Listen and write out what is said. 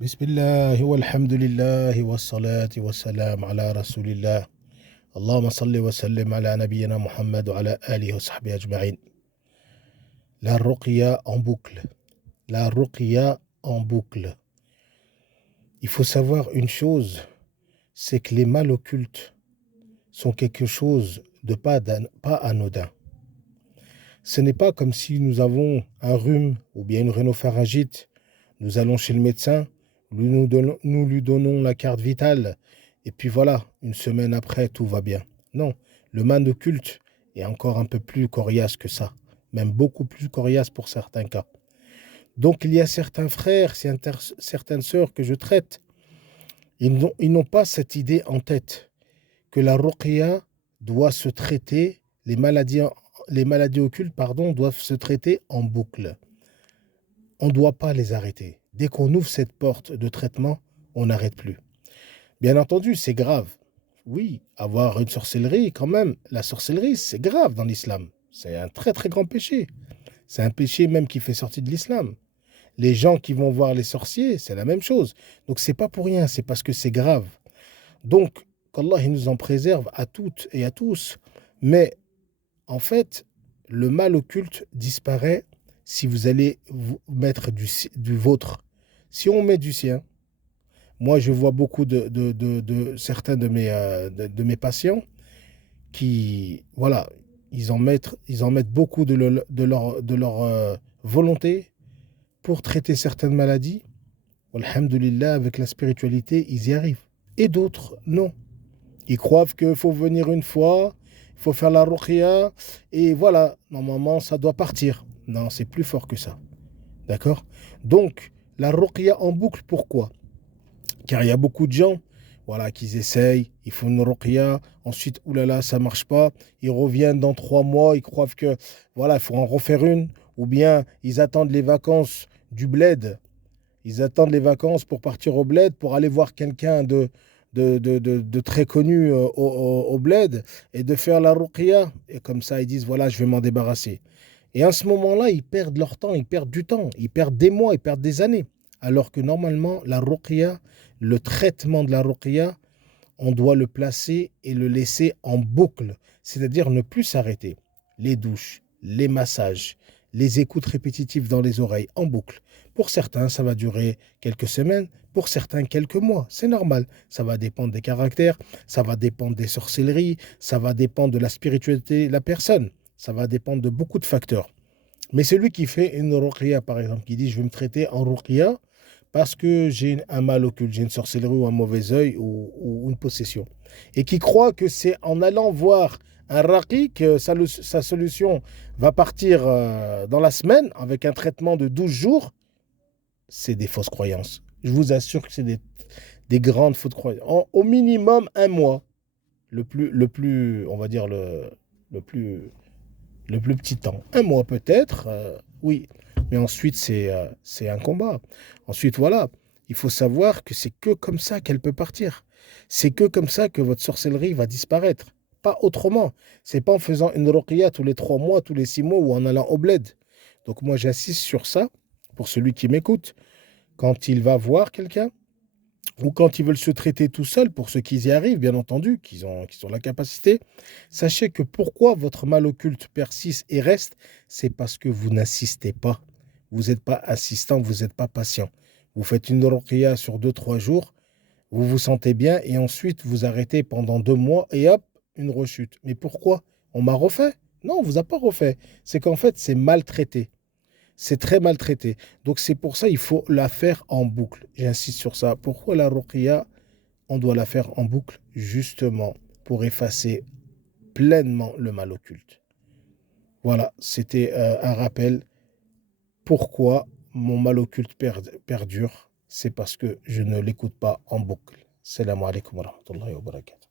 Bismillah walhamdulillah wassalati wassalam ala rasulillah. Allahumma salli wa sallim ala nabiyyina Muhammad wa ala alihi wa sahbihi ajma'in. La ruqya en boucle. La ruqya en boucle. Il faut savoir une chose, c'est que les mal occultes sont quelque chose de pas anodin. Ce n'est pas comme si nous avons un rhume ou bien une rhinopharyngite, nous allons chez le médecin, nous lui donnons la carte vitale, et puis voilà, une semaine après, tout va bien. Non, le mal occulte est encore un peu plus coriace que ça, même beaucoup plus coriace pour certains cas. Donc il y a certains frères, certaines sœurs que je traite, ils n'ont pas cette idée en tête que la ruqya doit se traiter, les maladies occultes, doivent se traiter en boucle. On ne doit pas les arrêter. Dès qu'on ouvre cette porte de traitement, on n'arrête plus. Bien entendu, c'est grave. Oui, avoir une sorcellerie, quand même, la sorcellerie, c'est grave dans l'islam. C'est un très très grand péché. C'est un péché même qui fait sortir de l'islam. Les gens qui vont voir les sorciers, c'est la même chose. Donc c'est pas pour rien, c'est parce que c'est grave. Donc, qu'Allah il nous en préserve à toutes et à tous. Mais en fait, le mal occulte disparaît si vous allez vous mettre du vôtre. Si on met du sien, moi je vois beaucoup de certains de mes patients qui, voilà, ils en mettent beaucoup de leur volonté pour traiter certaines maladies. Alhamdulillah, avec la spiritualité, ils y arrivent. Et d'autres, non. Ils croient qu'il faut venir une fois, il faut faire la ruqya, et voilà, normalement, ça doit partir. Non, c'est plus fort que ça. D'accord? Donc, la ruqya en boucle, pourquoi? Car il y a beaucoup de gens, voilà, qui essayent, ils font une ruqya, ensuite, oulala, ça marche pas, ils reviennent dans 3 mois, ils croient que, voilà, il faut en refaire une, ou bien ils attendent les vacances du bled. Ils attendent les vacances pour partir au bled, pour aller voir quelqu'un de très connu au bled et de faire la ruqya. Et comme ça, ils disent, voilà, je vais m'en débarrasser. Et à ce moment-là, ils perdent leur temps, ils perdent du temps, ils perdent des mois, ils perdent des années. Alors que normalement, la ruqya, le traitement de la ruqya, on doit le placer et le laisser en boucle, c'est-à-dire ne plus s'arrêter. Les douches, les massages, les écoutes répétitives dans les oreilles en boucle. Pour certains, ça va durer quelques semaines, pour certains, quelques mois. C'est normal. Ça va dépendre des caractères, ça va dépendre des sorcelleries, ça va dépendre de la spiritualité de la personne. Ça va dépendre de beaucoup de facteurs. Mais celui qui fait une ruqya, par exemple, qui dit je vais me traiter en ruqya parce que j'ai un mal occulte, j'ai une sorcellerie ou un mauvais œil ou une possession, et qui croit que c'est en allant voir un raqi que sa solution va partir dans la semaine avec un traitement de 12 jours, c'est des fausses croyances. Je vous assure que c'est des grandes fausses croyances. Au minimum 1 mois, on va dire le plus le plus petit temps. 1 mois peut-être, oui. Mais ensuite, c'est un combat. Ensuite, voilà, il faut savoir que c'est que comme ça qu'elle peut partir. C'est que comme ça que votre sorcellerie va disparaître. Pas autrement. C'est pas en faisant une ruqya tous les 3 mois, tous les 6 mois ou en allant au bled. Donc moi, j'insiste sur ça pour celui qui m'écoute. Quand il va voir quelqu'un, ou quand ils veulent se traiter tout seuls, pour ceux qui y arrivent, bien entendu, qui ont la capacité, sachez que pourquoi votre mal occulte persiste et reste, c'est parce que vous n'insistez pas. Vous n'êtes pas assistant, vous n'êtes pas patient. Vous faites une ruqya sur 2, 3 jours, vous vous sentez bien et ensuite vous arrêtez pendant 2 mois et hop, une rechute. Mais pourquoi? On m'a refait? Non, on vous a pas refait. C'est qu'en fait, c'est maltraité. C'est très maltraité. Donc c'est pour ça il faut la faire en boucle. J'insiste sur ça. Pourquoi la ruqya, on doit la faire en boucle? Justement, pour effacer pleinement le mal occulte. Voilà, c'était un rappel. Pourquoi mon mal occulte perdure? C'est parce que je ne l'écoute pas en boucle. Salam alaikum wa rahmatullahi wa barakatuh.